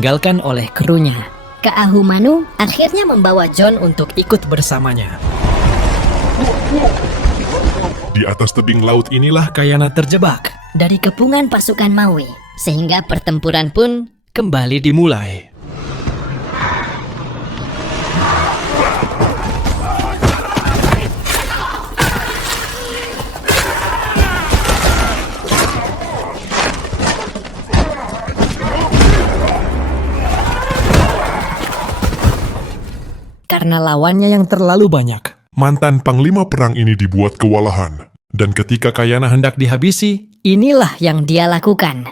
ditinggalkan oleh krunya. Kaahumanu akhirnya membawa John untuk Ikut bersamanya. Di atas tebing laut inilah Kayana terjebak. dari kepungan pasukan Maui, sehingga pertempuran pun Kembali dimulai. Karena lawannya yang terlalu banyak. Mantan panglima perang ini dibuat kewalahan. Dan ketika Kayana hendak dihabisi, inilah yang dia lakukan.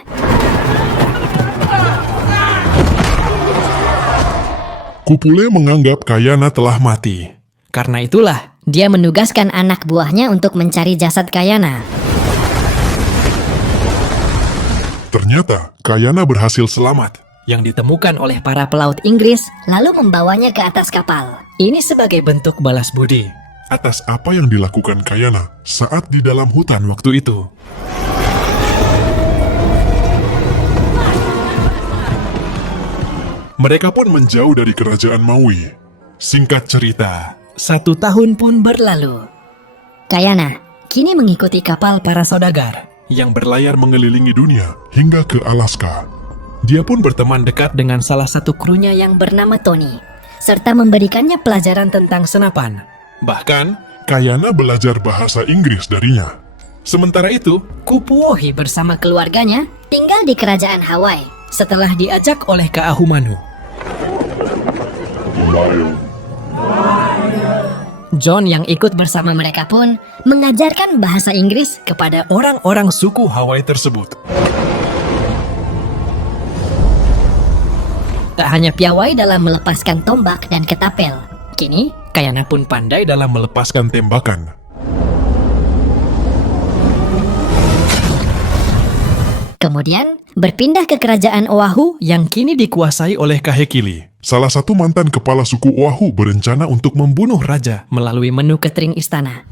Kupule menganggap Kayana telah mati. Karena itulah, Dia menugaskan anak buahnya untuk mencari jasad Kayana. Ternyata Kayana berhasil selamat. yang ditemukan oleh para pelaut Inggris lalu membawanya ke atas kapal. ini sebagai bentuk balas budi. Atas apa yang dilakukan Kayana saat di dalam hutan waktu itu. Mereka pun menjauh dari kerajaan Maui. Singkat cerita, 1 tahun pun berlalu. Kayana kini mengikuti kapal Para saudagar yang berlayar mengelilingi dunia hingga ke Alaska. dia pun berteman dekat dengan salah satu krunya yang bernama Tony, serta memberikannya pelajaran tentang senapan. Bahkan, Kayana belajar bahasa Inggris darinya. Sementara itu, Kupuohi bersama keluarganya tinggal di kerajaan Hawaii. setelah diajak oleh Kaahumanu. John yang ikut bersama mereka pun mengajarkan bahasa Inggris kepada Orang-orang suku Hawaii tersebut. tak hanya piawai dalam melepaskan tombak dan ketapel. Kini, Kayana pun pandai dalam Melepaskan tembakan. kemudian berpindah ke kerajaan Oahu yang kini dikuasai oleh Kahekili. Salah satu mantan kepala suku Oahu berencana untuk membunuh Raja melalui menu catering istana.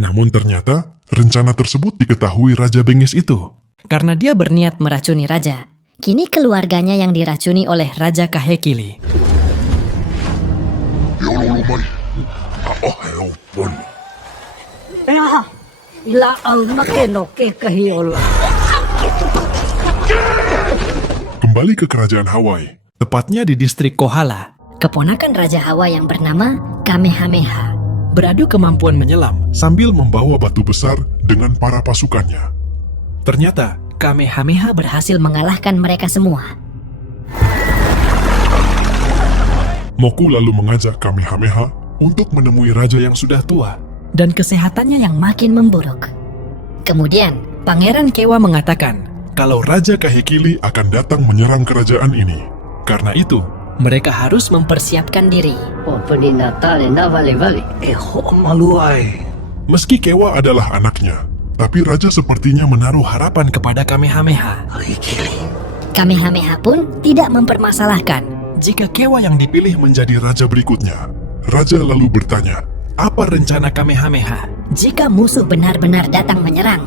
Namun ternyata, rencana tersebut diketahui Raja Bengis itu. Karena dia berniat meracuni raja. kini keluarganya yang diracuni oleh Raja Kahekili. Kembali ke kerajaan Hawaii. Tepatnya di distrik Kohala. keponakan Raja Hawaii yang bernama Kamehameha. Beradu kemampuan menyelam. Sambil membawa batu besar dengan para pasukannya. Ternyata, Kamehameha berhasil mengalahkan mereka semua. Moku lalu mengajak Kamehameha untuk menemui raja yang sudah tua. dan kesehatannya yang makin memburuk. Kemudian, Pangeran Kewa mengatakan Kalau Raja Kahekili akan datang menyerang kerajaan ini. Karena itu, mereka harus mempersiapkan diri. Meski Kewa adalah anaknya, tapi raja sepertinya menaruh harapan Kepada Kamehameha, Kamehameha pun tidak mempermasalahkan. jika Kewa yang dipilih menjadi raja berikutnya. Raja lalu bertanya, apa rencana Kamehameha? Jika musuh benar-benar datang menyerang,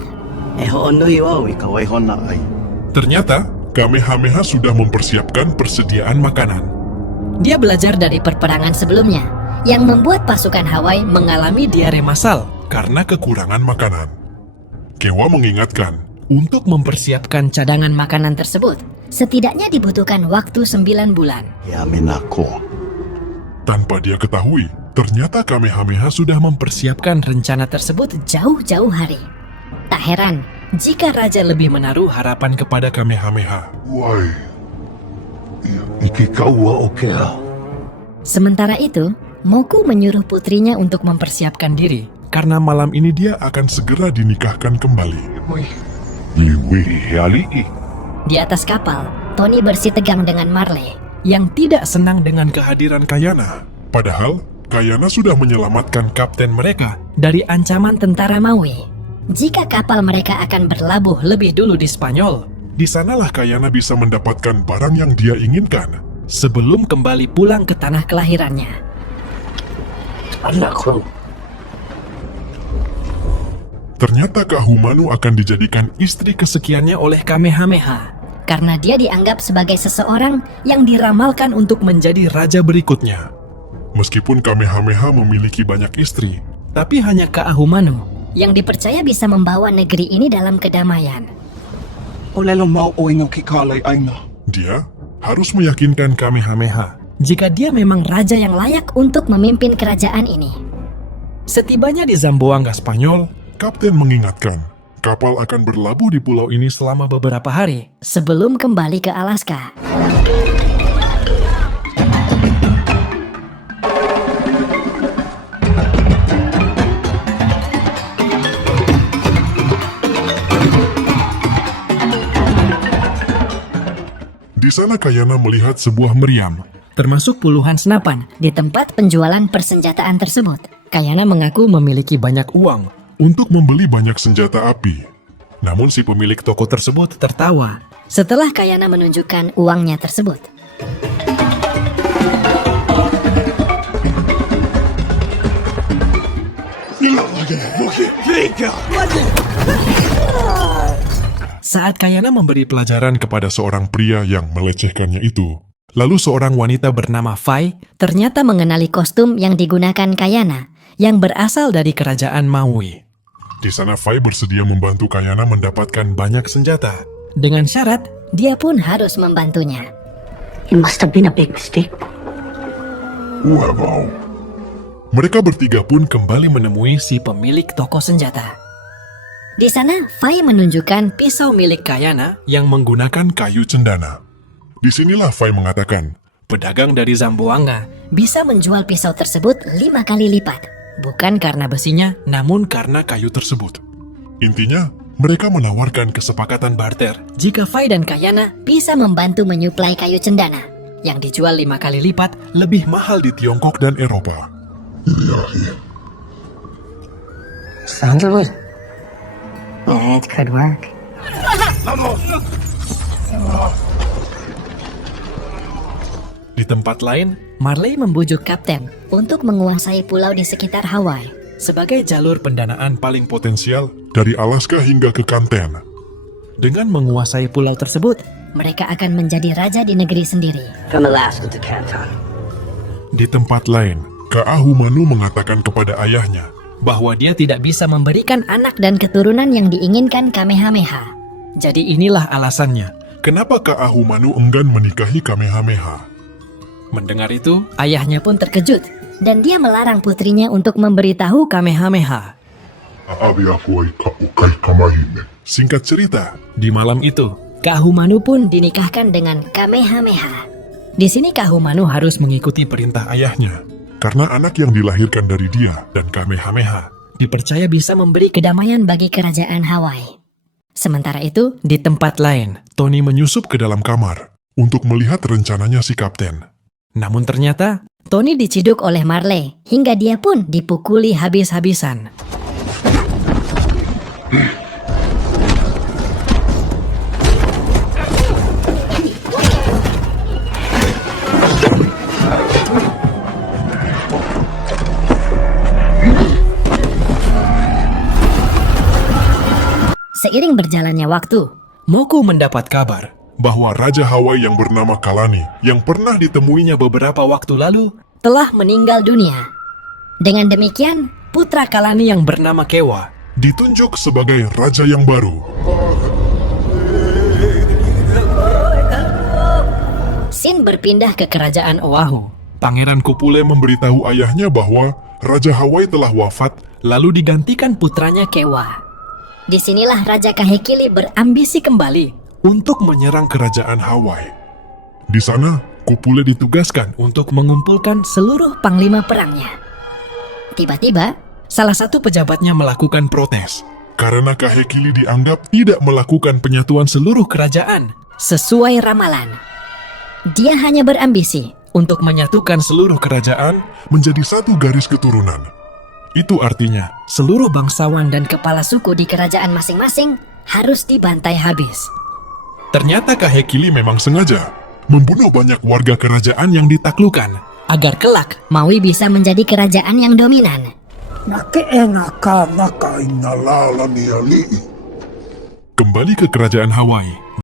ternyata Kamehameha sudah mempersiapkan persediaan makanan. Dia belajar dari perperangan sebelumnya yang membuat pasukan Hawaii mengalami diare massal Karena kekurangan makanan. Kewa mengingatkan, untuk mempersiapkan cadangan makanan tersebut setidaknya dibutuhkan waktu 9 bulan. tanpa dia ketahui, ternyata Kamehameha sudah mempersiapkan rencana tersebut. Jauh-jauh hari. Tak heran jika raja lebih Menaruh harapan kepada Kamehameha. Sementara itu, Moku menyuruh putrinya untuk mempersiapkan diri. Karena malam ini dia akan segera dinikahkan kembali. di atas kapal. Tony bersitegang dengan Marley. Yang tidak senang dengan kehadiran Kayana. Padahal, Kayana sudah menyelamatkan kapten mereka. dari ancaman tentara Maui. Jika kapal mereka akan berlabuh Lebih dulu di Spanyol, Di sanalah Kayana bisa mendapatkan barang yang dia inginkan. sebelum kembali pulang ke tanah kelahirannya. Ternyata Kak Humanu akan dijadikan istri Kesekiannya oleh Kamehameha, karena dia dianggap sebagai seseorang yang diramalkan untuk menjadi raja berikutnya. Meskipun Kamehameha memiliki banyak istri, Tapi hanya Kaahumanu yang dipercaya bisa membawa negeri ini dalam kedamaian. Olelo mau o ingo kikalay aina. dia harus meyakinkan Kamehameha Jika dia memang raja yang layak untuk memimpin kerajaan ini. Setibanya di Zamboanga Spanyol, Kapten mengingatkan, kapal akan berlabuh di pulau ini selama beberapa hari. Sebelum kembali ke Alaska. Di sana Kayana melihat sebuah meriam. Termasuk puluhan senapan. Di tempat penjualan persenjataan tersebut, Kayana mengaku memiliki banyak uang. Untuk membeli banyak senjata api. Namun si pemilik toko tersebut Tertawa. setelah Kayana menunjukkan uangnya tersebut. Saat Kayana memberi pelajaran kepada seorang pria yang melecehkannya itu. Lalu seorang wanita bernama Fai Ternyata mengenali kostum yang digunakan Kayana yang berasal dari kerajaan Maui. Di sana Fai bersedia membantu Kayana mendapatkan banyak senjata. Dengan syarat, dia pun harus membantunya. It must have been a big mistake. Wow. Mereka bertiga pun kembali menemui si pemilik toko senjata. Di sana, Fai menunjukkan pisau milik Kayana yang menggunakan kayu cendana. Disinilah Fai mengatakan, pedagang dari Zamboanga bisa menjual pisau tersebut 5 kali lipat. bukan karena besinya, namun karena kayu tersebut. intinya mereka menawarkan kesepakatan barter. Jika Fai dan Kayana Bisa membantu menyuplai kayu cendana. yang dijual 5 kali lipat Lebih mahal di Tiongkok dan Eropa. Sandalwood. Yeah, it could work. Di tempat lain, Marley membujuk Kapten untuk menguasai pulau di sekitar Hawaii. sebagai jalur pendanaan paling potensial dari Alaska hingga ke Kanten. dengan menguasai pulau tersebut. Mereka akan menjadi raja di negeri sendiri. From Alaska to Canton. Di tempat lain, Kaahumanu mengatakan kepada ayahnya, Bahwa dia tidak bisa memberikan Anak dan keturunan yang diinginkan Kamehameha. Jadi inilah alasannya. kenapa Kaahumanu enggan menikahi Kamehameha. Mendengar itu, ayahnya pun terkejut. Dan dia melarang putrinya untuk memberitahu Kamehameha. Singkat cerita, Di malam itu, Kaahumanu pun dinikahkan dengan Kamehameha. di sini Kaahumanu harus mengikuti perintah ayahnya, karena anak yang dilahirkan dari dia dan Kamehameha dipercaya bisa memberi Kedamaian bagi kerajaan Hawaii. Sementara itu, di tempat lain. Tony menyusup ke dalam kamar untuk melihat rencananya si kapten. Namun ternyata, Tony diciduk oleh Marley hingga dia pun dipukuli habis-habisan. Seiring berjalannya waktu, Moku mendapat kabar Bahwa Raja Hawaii yang bernama Kalani, yang pernah ditemuinya beberapa waktu lalu, telah meninggal dunia. Dengan demikian, putra Kalani yang bernama Kewa ditunjuk sebagai raja yang baru. Sin berpindah ke kerajaan Oahu. Pangeran Kupule memberitahu ayahnya bahwa Raja Hawaii telah wafat. Lalu digantikan putranya Kewa. Disinilah Raja Kahekili ambisi kembali untuk menyerang kerajaan Hawaii. Di sana, Kupule ditugaskan untuk mengumpulkan seluruh panglima perangnya. Tiba-tiba, salah satu pejabatnya melakukan protes karena Kahekili dianggap tidak melakukan penyatuan seluruh kerajaan sesuai ramalan, dia hanya berambisi untuk menyatukan seluruh kerajaan menjadi satu garis keturunan. Itu artinya, seluruh bangsawan dan kepala suku di kerajaan masing-masing harus dibantai habis. ternyata Kahekili memang sengaja membunuh banyak warga kerajaan yang ditaklukkan. agar kelak Maui bisa menjadi kerajaan yang dominan. Nakeenaka nakainalala ni Ali. Kembali ke kerajaan Hawaii,